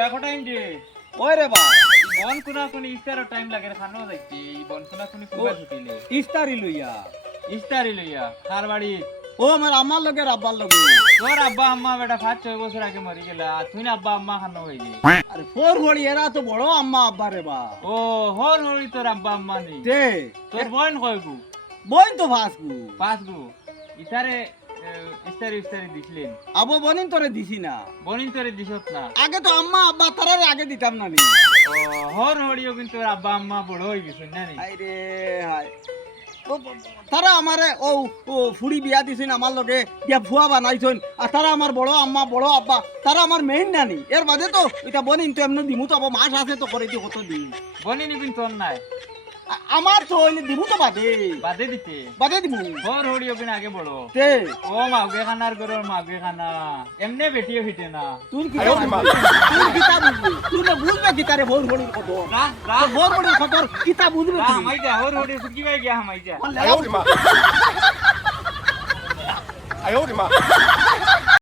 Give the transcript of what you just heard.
দেখো টাইম দে ওই রে বা বন কোনা কোনি ইস্তারো টাইম লাগে খানো যাইতি বন কোনা কোনি কুবা ছুটিলে ইস্তারি লইয়া ইস্তারি লইয়া কার বাড়ি ও আমার আমার লগে আব্বার লগে তোর আব্বা আম্মা বেটা 5-6 বছর আগে মরি গেলা তুই না আব্বা আম্মা খানো হই গে আরে ফোর হড়ি এরা তো বড় আম্মা আব্বা রে বা ও হর হরি তোর আব্বা আম্মা নেই তে তোর বোন কয় গু বই তো ভাসকু 5 গু ইতারে ইস্তারি ইস্তারি দিছিলেন আবো বনিন তোরে দিছি না বনিন তোরে দিছত না আগে তো আম্মা আব্বা তারারে আগে দিতাম না নি ও হর হরিও কিন্তু তোর আব্বা আম্মা বড় হই গেছে না নি হাই রে হাই তারা আমারে ও ফুড়ি বিয়া দিছেন আমার লগে দিয়া ফুয়া বানাইছেন আর তারা আমার বড় আম্মা বড় আব্বা তারা আমার মেইন নানি এর বাদে তো এটা বনিন তো এমনি দিমু তো আবার মাস আছে তো করে দিও কত দিন বনিনি কিন্তু তোর নাই আমার তো হইলে দিমু তো বাদে দিতে বাদে দিমু হর হরিও কিন্তু আগে বড় তে ও মাউগে খানার গরর মাউগে খানা এমনে বেটিও হিটে না তুই কি তুই কিতা বুঝবি তুই না বুঝবে কি তারে ভোর ভোর কত রা রা ভোর ভোর কত কিতা বুঝবে রা তুই হামাই যা হর হরি ফুকি ভাই গিয়া হামাই যা 哎呦我的妈！